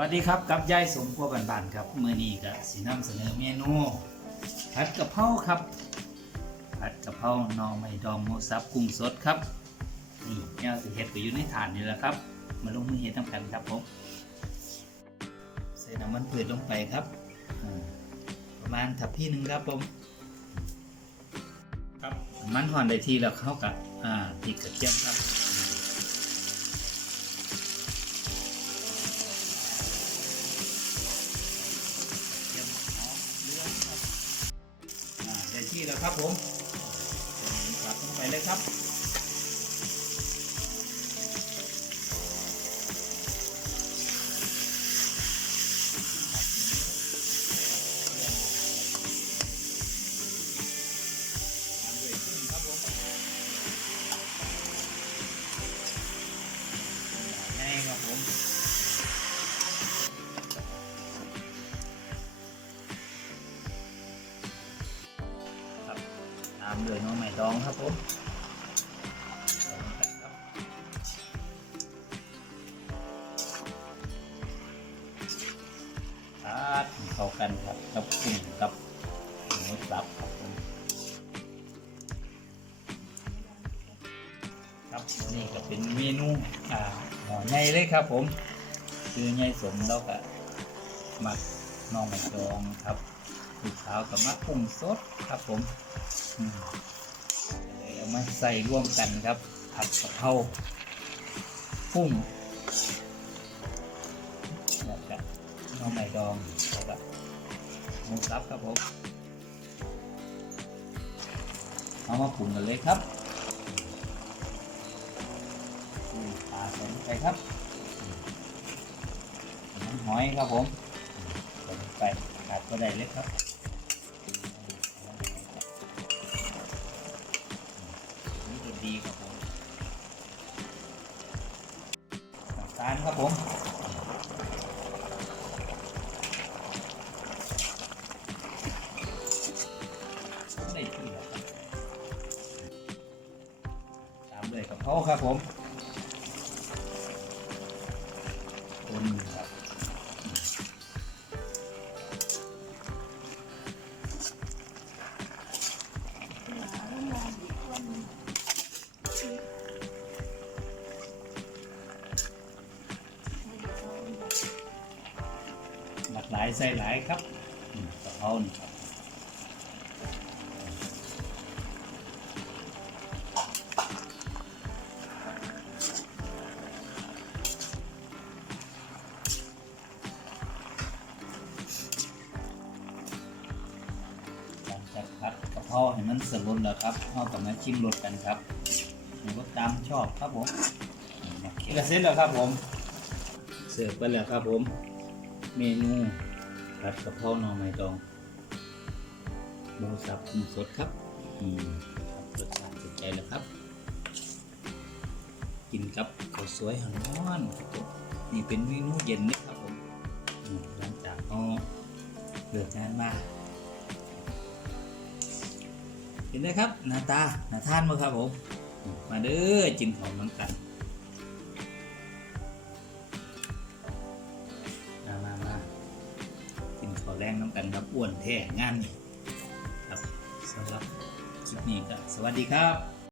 วัสดีครับกับยายสมกัวบันบันครับเมื่อนี้ก็สีนำเสนอเมนูผัดกะเพราครับ ผัดกะเพราหน่อไม้ดองหมูสับกุ้งสดครับนี่แนวสิเฮ็ดไปอยู่ในถาดนี่แหละครับ มาลงมือเฮ็ดทำกันครับผมใส่น้ำมันพืชลงไปครับประมาณทัพพี่หนึ่งครับผมครับมันห่อนได้ทีแล้วเข้ากับอ่าพริกกระเทียมครับ ที่แล้วครับผมกลับไปเลยครับามด้วยน้องใหม่ดองครับผมครับเข้ากันครับกับกุ้งกับหมูสับครับผมครับนี่ก็เป็นเมนูอ่าหอใหญ่เลยครับผม คือใหญ่สมแล้วก็หมักน้องใหม่ดองครับ ลูกสาวกับมะกุ้งสดครับผมเอามาใส่ร่วมกันครับผัดกะเพรากุ้งแล้วก็น้องใหม่ดองแล้วก็หมูสับครับผมเอามาปรุงกันเลยครับปลาใส่ลงไปครับน้ำหอยครับผมใส่ลงไปขาดก็ได้เลยครับ ดีครับผมน้ำตาลครับผมได้ที่แล้วครับตามด้วยกะเพราครับผมคนครับากหลายใส่หลายครับอืมกะเพรานี่ครับหลังจากผัดกะเพราให้มันสลดแล้วครับเรากลับมาชิมรสกันครับหรือว่าตามชอบครับผมนี่ก็เสร็จแล้วครับผม เสิร์ฟไปแล้วครับผม เมนู ผัดกะเพราหน่อไม้ดองหมูสับกุ้งสดครับอืมครับรสชาติถูกใจแล้วครับ กินกับข้าวสวยหอนๆครับผมนี่เป็นเมนูเย็นนะครับผมหลังจากเขาเลิกงานมาเห็นไหมครับหน้าตาหน้าท่านมาครับผมมาเด้อกินของน้ำกัน แรงน้ำกันครับอ้วนแท้งานนี่ครับสำหรับคลิปนี้ก็สวัสดีครับ